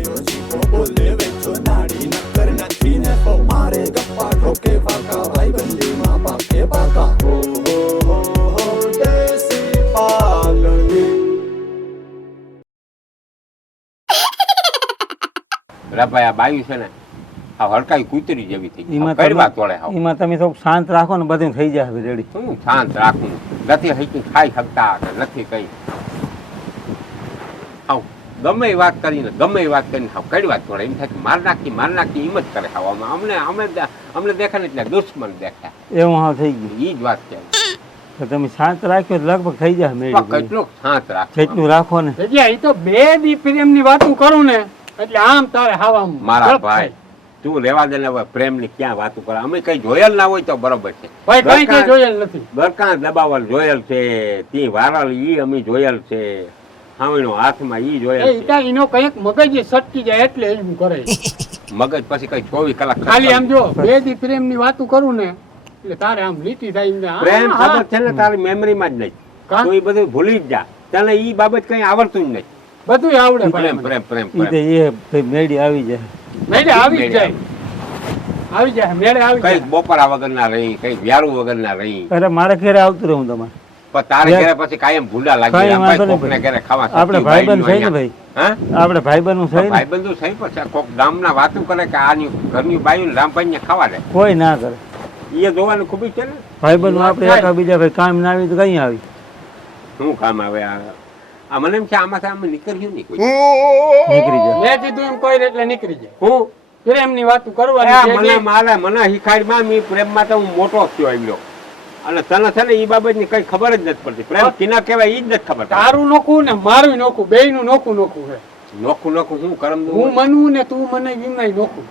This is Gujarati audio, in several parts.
ભાઈઓ જીવો બોલે વેચો નાડી નક્કર નથી ને તો મારે ગપ્પા ઠોકે પાકા ભાઈબંધીમાં પાકે પાકા હો દેશી પાલડી રબાઈ આ બાયું છે ને આ હડકાઈ કૂતરી જેવી થઈ ગઈ એમાં કરવા તોડે હાવ એમાં તમે થોડુંક શાંત રાખો ને બધું થઈ જાય રેડી. હું શાંત રાખું નથી હૈકી ખાઈ શકતા કે નથી કઈ હાવ ગમે એ વાત કરીને હાવ કઈ વાત તોડે એમ થાય કે માર નાખી હિંમત કરે હાવ અમને દેખાય ને એટલે દુશ્મન દેખાય એવું હા થઈ ગયું. ઈ જ વાત છે તો તમે શાંત રાખ્યો તો લગભગ થઈ જાય મેળી. કેટલું શાંત રાખ જેટલું રાખો ને એ તો બે દી પ્રેમની વાતું કરું ને એટલે આમ તારે હાવા મારા ભાઈ તું રેવા દે ને હવે પ્રેમની ક્યાં વાતું કરે અમે કઈ જોયેલ ના હોય તો બરોબર છે ભાઈ કઈ જોયેલ નથી. ગરકા દબાવલ જોયેલ છે તી વારલ ઈ અમે જોયેલ છે હાવણો હાથમાં ઈ જોયેલ છે એનો કઈક મગજ સટકી જાય એટલે એવું કરે. મગજ પછી કઈ 24 કલાક ખાલી આમ જો બે દી પ્રેમની વાતું કરું ને એટલે તારે આમ લીટી થાય પ્રેમ ખબર છે ને તારી મેમરીમાં જ નહીં તું ઈ બધું ભૂલી જ જા તને ઈ બાબત કઈ આવડતું જ નહીં બધું આવડે. પ્રેમ પ્રેમ પ્રેમ એ મેળી આવી જાય. મેળે આવી જાય મેળે આવી કઈ જાય. બપોરા વગર ના રહી કઈ વ્યારું વગર ના રહી અરે મારે ઘરે આવતું રહું તમારે. પણ તારે ઘરે પછી કાયમ ભૂંડા લાગી કઈ જાય વાંધો ભાઈ નહીં કોકને ઘરે ખાવા આપણે ભાઈબંધ છે ને ભાઈ. હા આપણે ભાઈબંધ છે ને. ભાઈબંધુ થઈ પછી કોક ગામના વાતું કરે કે આની ઘરની બાયું રામભાઈ ને ખાવા દે કોઈ ના કરે. એ જોવાનું ખૂબ છે ને ભાઈબંધ આપણે એકા બીજા ભાઈ કામ ના આવી તો કઈ આવી. શું કામ આવે આ મને એમ છે આમાંથી અમે નીકળ્યું નહીં કોઈ નીકળી જાય. મેં કીધું એમ કોઈ એટલે નીકળી જાય. હું પ્રેમની વાતું મને કરવાની. મને હિખાડમાં મી પ્રેમમાં તો હું મોટો થયો આવ્યો અને તને છે ને એ બાબતની કઈ ખબર જ નથી પડતી પ્રેમ કિના કહેવાય ઈ જ નથી ખબર તારું નોખું ને મારું નોખું બેયનું નોખું છે. નોખું શું કરમ હું મનવું ને તું મને વિમાય નોખું.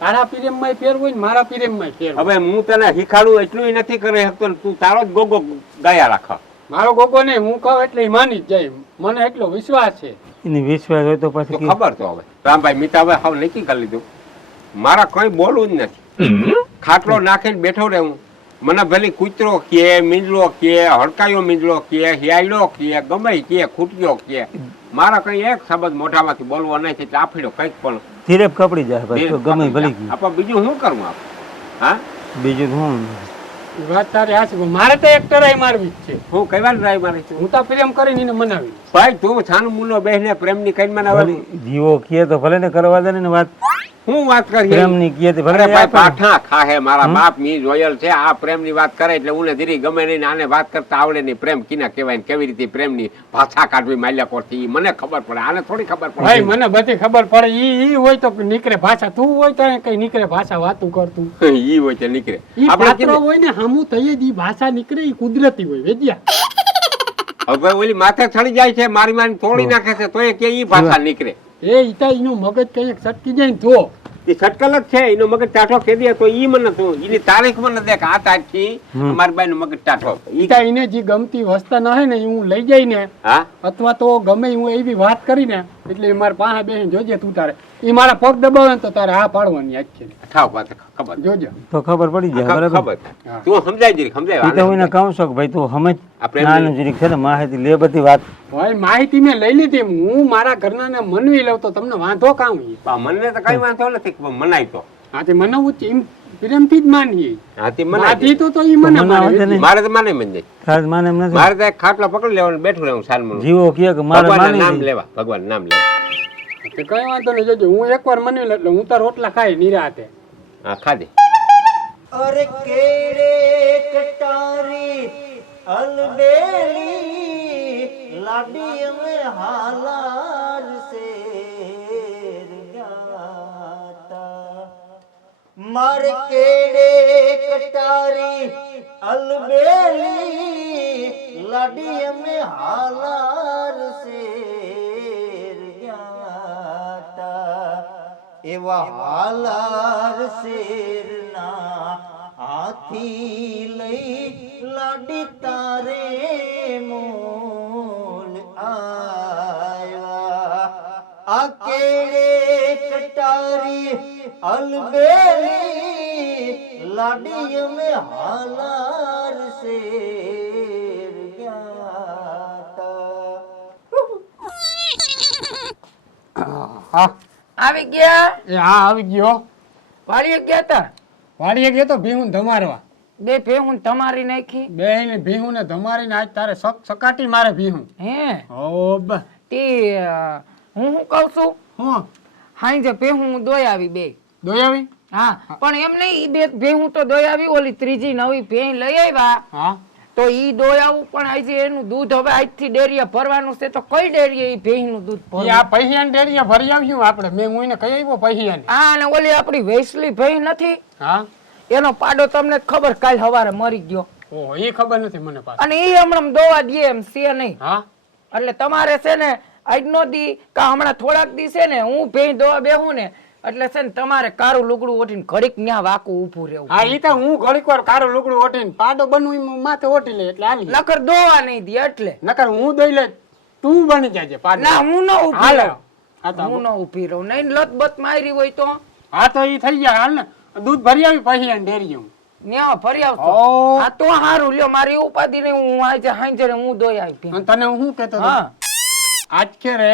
તારા પ્રેમમાં ફેર હોય ને મારા પ્રેમમાં ફેર હોય. હવે હું તને શીખાડું એટલું નથી કરી શકતો ને તું તારો જ ગોગો ગાયા રાખ મારો ગોગો નહીં હું કહું એટલે ઈ માની જ જાય. મને એટલો વિશ્વાસ છે. એની વિશ્વાસ હોય તો તો પછી ખબર તો હવે રામભાઈ મીતા હવે હાવ નક્કી કરી લીધું મારા કઈ બોલવું જ નથી ખાટલો નાખીને બેઠો રહું મને ભલે કૂતરો કે મીંડલો કે હડકાયો મીંડલો કે હિયાયલો કે ગમે કે ખૂટ્યો કે મારા કઈ એક શબ્દ મોઢામાંથી બોલવો નહીં એટલે આફડ્યો કઈક પણ ધીરે કપડી જાય ભાઈ તો ગમે ભલી ગઈ. આપણે બીજું શું કરવું આપણે હા બીજું શું ઈ વાત તારી હાચી. મારે તો એક ટરાઈ મારવી જ છે. હું કઈ વાર ડ્રાઈવ મારે છે હું તો પ્રેમ કરીને એને મનાવી. ભાઈ તું છાનું મુનો બેહને પ્રેમની કઈ મનાવે જીવો કહે તો ભલે ને કરવા દે ને વાત. હું વાત કરી પ્રેમની કહે તો ભલે અરે ભાઈ આપે. પાઠા ખાહે મારા બાપ મી જોયેલ છે આ પ્રેમની વાત કરે એટલે હું ધીરી ગમે નહીં આને વાત કરતા આવડે નહીં પ્રેમ કિના કહેવાય ને કેવી રીતે પ્રેમની ભાષા કાઢવી માલ્યા પરથી મને ખબર પડે આને થોડી ખબર ભાઈ પડે મને બધી ખબર પડે. ઈ હોય તો નીકળે ભાષા. તું હોય તો કઈ નીકળે ભાષા વાતું કરતું. ઈ હોય તે નીકળે ઈ આપણે પાત્ર હોય ને હામું થઈ જ ઈ ભાષા નીકળે. ઈ કુદરતી હોય વેદ્યા. હવે ભાઈ ઓલી માથે ચડી જાય છે મારી મારી તોડી નાખે છે તો એ કે ઈ ભાષા નીકળે એ ઈતા એનું મગજ કઈક સટકી જાય ને તો એ સટકલ જ છે એનો મગજ ટાઢો કે દે તો ઈ મને તું એની તારીખ મને દેખ આ તારીખથી અમારી બાઈ નું મગજ ટાઢો ઈતા એને જે ગમતી વસ્તા ન હે ને ઈ હું લઈ જાય ને હા અથવા તો ગમે હું એવી વાત કરીને એટલે મારે પાસે બેહીને જોજે તું તારે ઈ મારા પગ દબાવે ને તો તારે હા પાડવાની આજ છે. ઠાવ વાત ખબર જોજો તો ખબર પડી જાય બરાબર. ખબર તું સમજાય જરી સમજાય એ તો હું એને કહું છું કે ભાઈ તું સમજ આ પ્રેમની- નાનું જરીક છે ને માહિતી લે બધી વાત. ભાઈ માહિતી મેં લઈ લીધી. હું મારા ઘરના ને મનવી લઉં તો તમને વાંધો કામ ઈ. મને તો કઈ વાંધો નથી મનાય તો હાથી મનાવું જ એમ પ્રેમથી જ માનીએ. હાથી મનાય માથી તો ઈ મને મનાવે છે ને. મારે તો માને મન જાય ખાસ માને એમ નથી. મારે તો એક ખાટલો પકડી લેવાનો બેઠું રહેવું સાલમાં જીવો કહે કે મારે ભગવાનના માની નામ નહીં. લેવા ભગવાન નામ લેવા કઈ વાંધો નહીં. જોજો હું એકવાર મનવી લઉં એટલે હું તાર રોટલા ખાઈ નિરાતે. હા ખાધે અરે કેડે કટારી અલબેલી લાડી અમે હાલાર શેર ગાતા મારે કેડે કટારી અલબેલી લાડી અમે હાલાર શેર ગાતા એવા હાલાર શેરના હાથી લઈ લાડી તારે મોલ આવ્યા આ કેડે કટારી અલબેલી લાડી અમે હાલાર શેર ગાતા. આવી ગયા એ હા આવી ગયો. વાળીએ ગયા તા વાડીએ ગયો તો ભીહું ધમારવા. બે ભેહું તમારી નાખી બે ને ભીહું ને ધમારીને આજ તારે સકાટી મારે ભીહું. હે ઓ બ તે હું શું કઉ છું હું હાઈ ભેહું દોઈ આવી બે દોઈ આવી. હા પણ એમ નહીં ઈ બે ભેહું તો દોઈ આવી ઓલી ત્રીજી નવી ભેહ લઈ આવ્યા હા તો ઈ દોઈ આવું પણ આજે એનું દૂધ હવે આજથી ડેરીએ ભરવાનું છે તો કઈ ડેરીએ ઈ ભેહનું દૂધ ઈ ભરવું આ પૈહિયાની ડેરીએ ભરી આવ્યું આપણે. મેં હું એને કહી આવ્યો પૈહિયાની. હા અને ઓલી આપણી વેસલી ભેહ નથી હા એનો પાડો તમને ખબર કાલ સવારે મરી ગયો ઓહો એ ખબર નથી મને પાછું. અને ઈ હમણાં દોવા દે એમ છે નહીં હા એટલે તમારે છે ને આજનો દી કા હમણાં થોડાક દી છે ને હું ભેહ દોવા બેહું ને એટલે છે ને તમારે કારું લુગડું ઓટીને ઘડીક ન્યા વાકું ઊભું રહેવું હા ઈ તો હું ઘડીક વાર કારું લુગડું ઓટીને પાડો બનવું ઈ માથે ઓટી લે એટલે હાલી. નકર દોવા નહીં દે એટલે નકર હું દઈ લે તું બની જાજે પાડો. ના હું ન ઊભી હાલે. રહું હા તો હું ન ઊભી રહું નહીં લતબત મારી હોય તો હા તો ઈ થઈ ગયા હાલ ને દૂધ ભરી આવી પૈહિયાની ડેરીએ હું. ન્યા ફરી આવતો ઓ આ તો હારું લ્યો મારી ઉપાધિ નહીં હું આજે હાંજે હું દોઈ આવી અને તને હું કહેતો હતો હા આજ ખેરે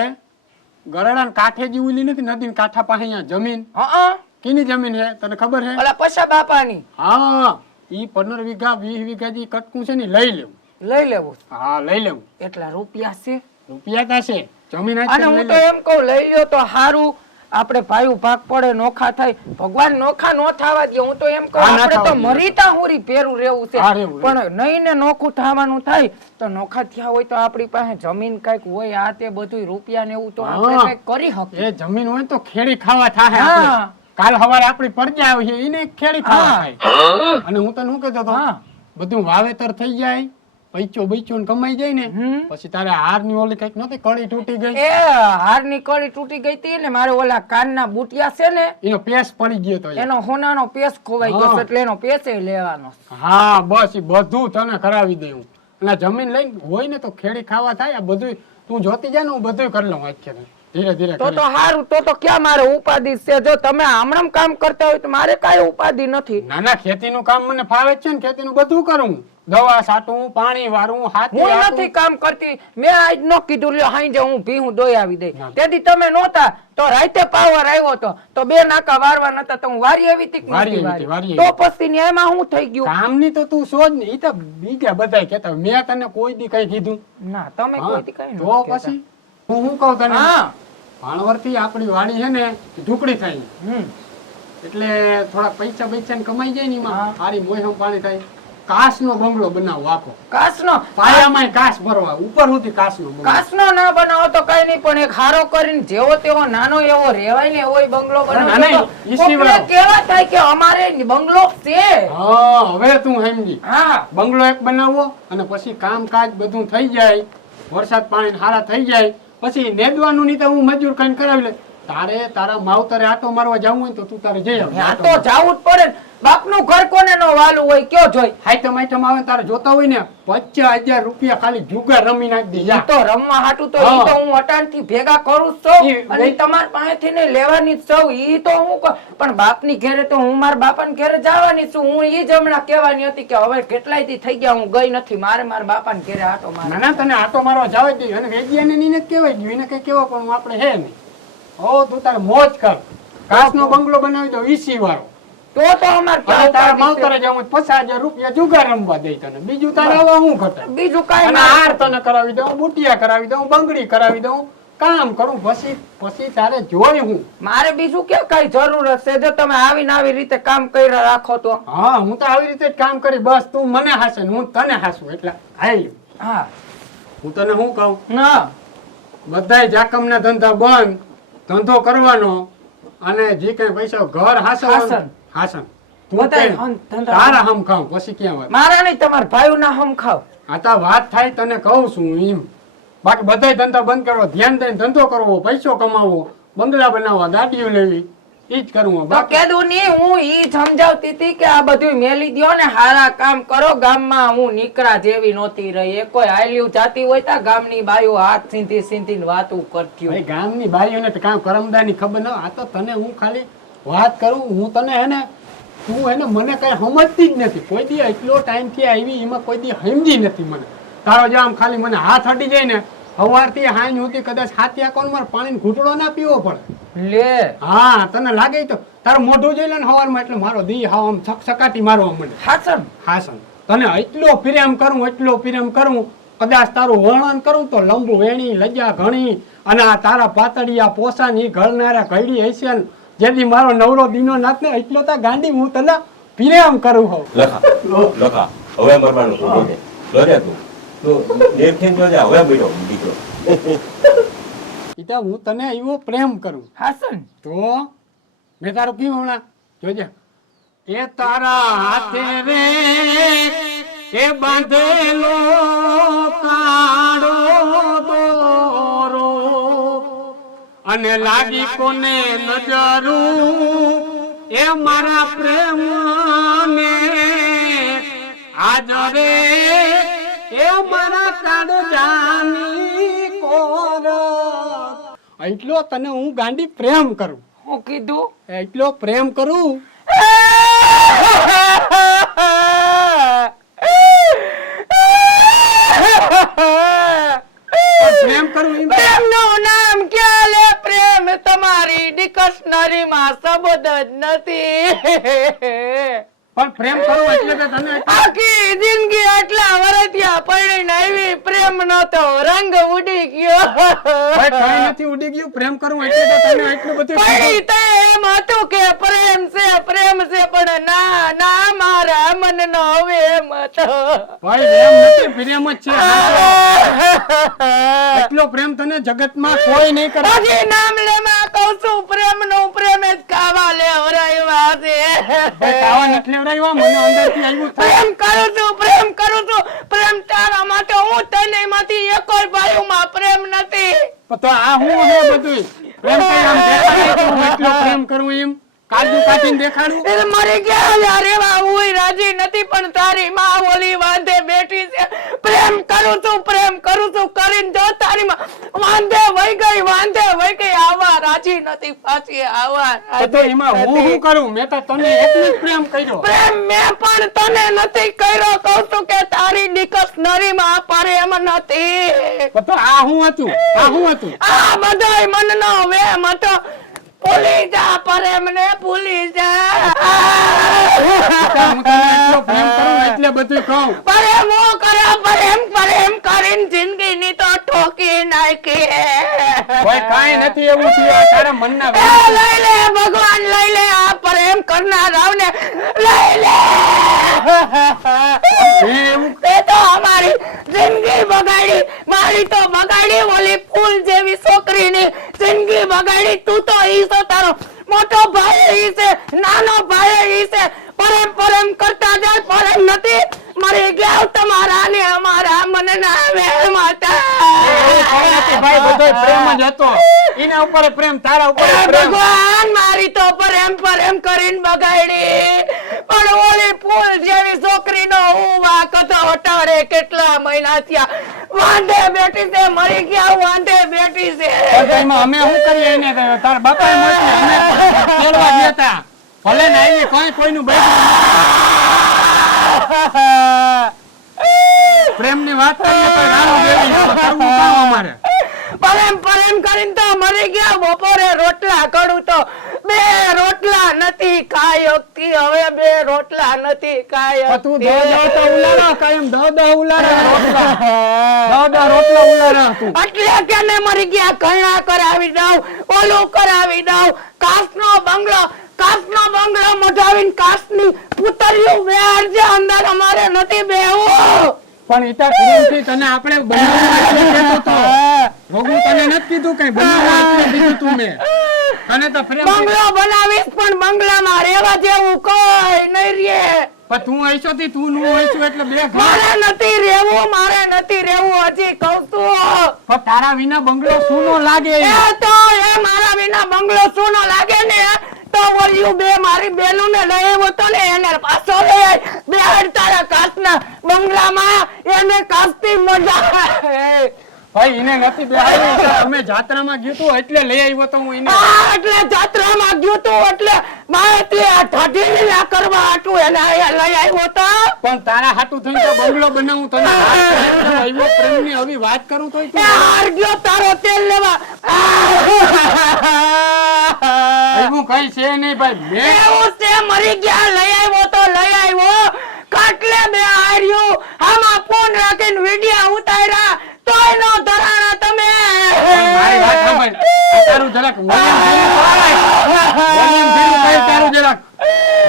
ગરડા કાંઠે જે ઉલી નથી નદી કાંઠા પાસે અહીંયા જમીન હા કીની જમીન હે તને ખબર હે? ઓલા પછા બાપાની હા ઈ 15 વીઘા 20 વીઘા જે કટકું છે ને ઈ લઈ લેવું. લઈ લેવું હા લઈ લેવું. એટલા રૂપિયા છે રૂપિયા થશે જમીન આજ અને ખેર હું લઈ તો લેવું. એમ કહું લઈ લ્યો તો હારું આપણે ભાઈ ભાગ પડે નોખા થાય ભગવાન નોખા નો થવા દે હું તો એમ કહું હા, ના આપણે તો થવા દે. મરીતા હુરી ભેરું રહેવું છે હા, રહેવું, પણ નહીં ને નોખું થવાનું થાય તો નોખા થયા હોય તો આપણી પાસે જમીન કઈક હોય આ તે બધું રૂપિયા ને એવું તો આપણે હા. કઈક કરી શકીએ એ જમીન હોય તો ખેડી ખાવા થાય હા. આપણે. કાલ સવારે આપણી પડજા આવી છે ઈને ખેડી ખાવા હા. થાય. અને હું તને શું કહેતો હતો હા બધું વાવેતર થઈ જાય પૈચો બૈચો ને કમાઈ જાય ને હમ. પછી તારે હાર ની ઓલી કઈક નતી કડી તૂટી ગઈ એ હારની કડી તૂટી ગઈ હતી ને મારે ઓલા કાનના બુટિયા છે ને એનો પેસ પડી ગયો તો એનો હોનાનો પેસ ખોવાઈ ગયો હા. છે એટલે એનો પેસે લેવાનો હા બસ ઈ બધું તને કરાવી દે હું. અને જમીન લઈને હોય ને તો ખેડી ખાવા થાય આ બધું તું જોતી જાય ને હું બધું કરી લઉં અત્યારે ધીરે ધીરે તો કરી તો હારું તો ક્યાં મારે ઉપાધિ છે જો તમે આમણમ કામ કરતા હોય તો મારે કાંઈ ઉપાધિ નથી ના ના ખેતીનું કામ મને ફાવે જ છે ને ખેતીનું બધું કરું દવા છાંટું પાણી વારું હાથી હું હાંકું. નથી કામ કરતી મેં આજ નો કીધું લ્યો હાઈ હું ભીહું દોઈ આવી દઈ ના. તેથી તમે નહોતા તો રાતે પાવર આવ્યો તો બે નાકા વારવા નતા તો હું વારી આવી હતી કે વારી નહોતી આવી હતી, વારી? વારી તો પછી એમાં શું થઈ ગયું કામની તો તું શોધ ને ઈ તો બીજા બધાય કહેતા હોય. મેં તને કોઈ દી કઈ કીધું ના તમે હા, કોઈ દી કાંઈ તો નહોતા પછી હું શું કહું તને કહેતા. હા ભાણવરથી આપણી વાડી છે ને ઝૂંપડી થાય હમ એટલે થોડા પૈસા બૈસા ને કમાઈ જાય ને હા. એમાં સારી મોહમ પાણી થાય કાચનો બંગલો બનાવો આખો કાચનો પાયામાં કાચ ભરવા ઉપર સુધી કાચનો બંગલો. કાચનો ના બનાવો તો કઈ નહીં પણ એક હારો કરીને જેવો તેવો નાનો એવો રેવાય ને એવો બંગલો ના, બનાવો નહીં, તો ઈ કોકને સિવાય. કેવા થાય કે અમારે બંગલો છે હા હવે તું સમજી હા બંગલો એક બનાવવો અને પછી કામકાજ બધું થઈ જાય વરસાદ પાણી સારા થઈ જાય પછી નેદવાનું નહીં તો હું મજૂર કરીને કરાવી લે તારે તારા માવતરે આટો મારવા જવું હોય ને તો તું તારે જઈ આવ આ તો જાવું જ પડે ને. બાપનું ઘર કોને નો વાલું હોય કયો જોઈ આઈટમ આઈટમ આવે ને તારે જોતા હોય ને 50,000 રૂપિયા ખાલી જુગાર રમી નાખી દે ઈ જા. તો રમવા હાટું તો હા. ઈ તો હું અટાણથી ભેગા કરું જ છું ઈ અને લઈ- તમાર પાસેથી ને લેવાની જ છું ઈ તો હું પણ બાપની ઘેરે તો હું મારા બાપાને ઘેરે જવાની છું હું ઈ જ હમણાં કહેવાની હતી કે હવે કેટલાય દી થઈ ગયા હું ગઈ નથી મારે મારા બાપાને ઘેરે આટો મારે ના ના તને આટો મારવા જવા દે અને વેજિયાને નહીં નથી કહેવાય ગયું એને કઈ કહેવા પણ આપણે હે નહીં ઓ તું તારે મોજ કર કાચનો બંગલો બનાવી દો ઈસી વાળો તો અમાર અને ક્યાં તારા ઉપાધિ છે? માવતરે જવું 50,000 રૂપિયા જુગાર રમવા દે તને બીજું તારે હવે હું ઘટે બીજું કાંઈ અને ના. હાર તને કરાવી દઉં બુટિયા કરાવી દઉં બંગડી કરાવી દઉં કામ કરું પછી તારે જોઈ હું મારે બીજું ક્યાં કઈ જરૂર હશે જો તમે આવીને આવી રીતે કામ કર્યા રાખો તો હા હું તો આવી રીતે જ કામ કરી બસ તું મને હાસે ને હું તને હાસું એટલે હાલ હા હું તને શું કહું ના બધાય જાકમના ધંધા બંધ ધંધો કરવાનો અને જે કઈ પૈસા ઘર હાસન. હાસન હાસન તું બધાય કઈ ધંધા તારા હમ ખાવ પછી ક્યાં વાત મારા નહીં તમારા ભાઈ ના હમ ખાવ આ તો વાત થાય તને કહું છું એમ બાકી બધાય ધંધા બંધ કરવા ધ્યાન દઈને ધંધો કરવો પૈસો કમાવો બંગલા બનાવવા ગાડીઓ લેવી ઈ જ કરવું તો બાકી કીધું નહીં હું ઈ સમજાવતી હતી કે આ બધું મેલી દ્યો ને હારા કામ કરો ગામમાં હું નીકળા જેવી નહોતી રહી એ કોઈ હાલ્યું જાતી હોય તા ગામની બાયો હાથ સીંધી સીંધીને વાતું કરતી હોય ભાઈ ગામની બાઈઓને તો કામ કરમદાની ખબર ન આ તો તને હું ખાલી વાત કરું હું તને હે ને તું હે ને મને કઈ સમજતી જ નથી કોઈ દી એટલો ટાઈમ થી આવી એમાં કોઈ દી સમજી નથી મને તારો જો આમ ખાલી મને હાથ અડી જાય ને સવારથી હાંજ સુધી કદાચ હાથિયા કોણ મારે પાણીનો ઘૂંટડો ના પીવો પડે. લે હા તને લાગે તો તારું મોઢું જોઈ લે ને સવારમાં એટલે મારો દી હાવ આમ સકસકાટી મારવા માંડે. હાસન હાસન તને એટલો પ્રેમ કરું કદાચ તારું વર્ણન કરું તો લંબુ વેણી લજ્જા ઘણી અને આ તારા પાતળિયા પોસાની ઘડનારા ઘડી હશે ને જેથી મારો નવરો દીનો નાથ ને એટલો તા ગાંડી હું તને પ્રેમ કરું હોઉં. લખા હવે મરવાનું તું લોજે તું દેખીને જોજે હવે બેઠો દીકરો ઈતા હું તને એવો પ્રેમ કરું હાસન તો મેં તારું કીધું હમણાં જોજે એ તારા હાથે રે એ બાંધેલો કાળો દોરો અને લાગી કોને નજરું એ મારા પ્રેમ ને આજ રે એ મારા કાળજાની કોર એટલો તને હું ગાંડી પ્રેમ કરું. હું કીધું એટલો પ્રેમ કરું પ્રેમ કરું એમ પ્રેમનું નામ ક્યાં લે પ્રેમ તમારી ડિક્શનરી માં શબ્દ જ નથી. પણ પ્રેમ કરું એટલે કે તને આખી જિંદગી આટલા વર્ષિયા પરણીને આવી પ્રેમ નતો રંગ ઉડી ગયો. ભાઈ કઈ નથી ઉડી ગયું પ્રેમ કરું એટલે તો તને એટલું બધું પડી તે એમ હતું કે પ્રેમ છે પણ ના ના મારા મનનો હવે એમ હતો. ભાઈ પ્રેમ નથી પ્રેમ જ છે. એટલો પ્રેમ તને જગતમાં કોઈ નહીં કરે. હજી નામ લેમાં કહું છું પ્રેમ જ કાવા લેવરાવ્યા છે. ભાઈ કાવા નથી લેવડાવ્યા મને અંદરથી આવ્યું થાય. પ્રેમ કરું છું પ્રેમ તારા માટે હું તને માંથી એકોય ભાઈમાં પ્રેમ નથી. તો આ હું હે બધું પ્રેમ કઈ આમ દેખાડે કે હું એટલો પ્રેમ કરું એમ કાજુ કાઢીને દેખાડું. એટલે મારે ક્યાં રેવા હું રાજી નથી પણ તારી માં ઓલી વાંધે બેઠી છે. પ્રેમ કરું છું કરીને જો તારી માં વાંધે વઈ ગઈ આવા રાજી નથી પાછી આવા તો એમાં હું શું કરું મેં તો તને એટલો જ પ્રેમ કર્યો. પ્રેમ મેં પણ તને નથી કર્યો કહું છું કે તારી ડિક્શનરી માં પ્રેમ નથી. તો આ હું હતું આ બધાય મનનો વેમ હતો. ભૂલી જા પ્રેમ ને ભૂલી જા. હું તને એટલો પ્રેમ કરું એટલે બધું કહું. પ્રેમ હું કર્યો પ્રેમ કરીને જિંદગી ની તો ઠોકી નાખી. કોઈ કાઈ નથી એવું થયું તારા મનના એ લઈ લે ભગવાન લઈ લે આ પ્રેમ કરનારાવ ને લઈ લે. તે તો અમારી જિંદગી બગાડી મારી તો બગાડી ઓલી ફૂલ જેવી છોકરીની જિંદગી બગાડી. તું તો ઈ તો તારો મોટો ભાઈ ઈ છે નાનો ભાઈ ઈ છે. પ્રેમ કરતા જાય પ્રેમ નથી મરી ગયા તમારા ને અમારા મનના વેમ હતા. ભાઈ બધો પ્રેમ જ હતો એના ઉપર પ્રેમ તારા ઉપર પ્રેમ. ભગવાન મારી તો પ્રેમ કરીને બગાડી. પણ ઓલી ફૂલ જેવી છોકરીનો હું વાંક હતો અટાડે કેટલા મહિના થયા વાંધે બેઠી છે મરી ગયા વાંધે બેઠી છે. અમે શું કરીએ એને તારા બાપાએ મોકલી અમે તેડવા ગયા હતા ભલે ને આવી કોઈનું પ્રેમ ની વાત કરીએ તો રાણો દેવી કરવું કામ અમારે. પ્રેમ કરીને તો મરી ગયા. બપોરે રોટલા કરું તો 2 રોટલા નથી ખાઈ શકતી. હવે 2 રોટલા નથી ખાઈ તું શકતી. તો ઉલારા કાયમ દહ ઉલારા રોટલા રોટલા ઉલારા તું. એટલે કેને મરી ગયા ઘણા કરાવી દઉં ઓલું કરાવી દઉં. કાચનો બંગલો મઢાવીને કાચની પુતળીઓ બેહાડજે અંદર અમારે નથી બેહવું. પણ ઈટા પ્રેમથી તને આપણે બનાવવા એટલે કહેતો તો રોગું તને નથી કીધું કઈ બનાવવા એટલે કીધું તું મેં તને તો પ્રેમ બંગલો બનાવીશ પણ બંગલામાં રહેવા જેવું કોઈ નહીં રે. પણ તું આઈશો થી તું નું આઈશું એટલે બે ઘર. મારે નથી રહેવું હજી કહું છું. પણ તારા વિના બંગલો સૂનો લાગે એ મારા વિના બંગલો સૂનો લાગે ને તો બોલ્યું બે મારી બેનું ને લઈ આવ્યો તો ને એને પાછો લઈ આવી બેહાડ તારા કાચના બંગલામાં એને કાચતી મજા. ભાઈ એને નથી બેહાડી અમે જાત્રામાં ગયું તું એટલે લઈ આવ્યો તો હું એને. એટલે જાત્રામાં ગયું તું એટલે મારે નથી આ ઠાઠી લીલા કરવા હાટું એને અહીંયા લઈ આવ્યો તો પણ તારા હાટું થઈને તો બંગલો બનાવું તને આવ્યો પ્રેમની આવી વાત કરું તોય તું એ હાર ગયો તારો તેલ લેવા એવું કઈ છે નહીં ભાઈ મેં એવું છે મરી ગયા લઈ આવ્યો તો લઈ આવ્યો કાટલે બે હાર્યું આમાં ફોન રાખીને વિડિયા ઉતાર્યા તોય નો ધરાણા તમે મારી વાત સાંભળ આ તારું જરાક વોલ્યુમ ભેરું કહે તારું જરાક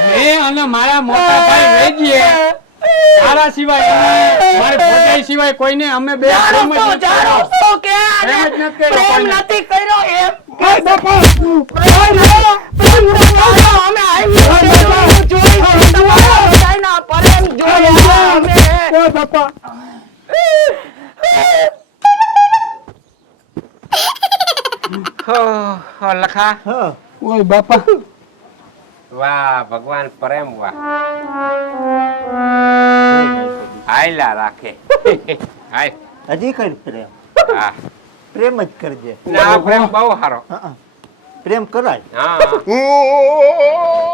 મેં અને મારા મોટા ભાઈ વેજીએ તારા સિવાય મારે ભોજાઈ સિવાય કોઈને અમે બે પ્રેમ જ નથી કર્યો. પ્રેમ જ નથી કર્યો પ્રેમ કોઈને. નથી કર્યો એમ ઓય બાપા, પ્રેમ નથી અમે આવી જોઈ તમારા બધાના પ્રેમ જોયા અમે ઓય બાપા. લખા ઓય બાપા વાહ ભગવાન પ્રેમ વાહ હાયલા રાખે હાય હજી કઈ પ્રેમ હા પ્રેમ જ કરજે ના પ્રેમ બહુ સારો પ્રેમ કરાય હા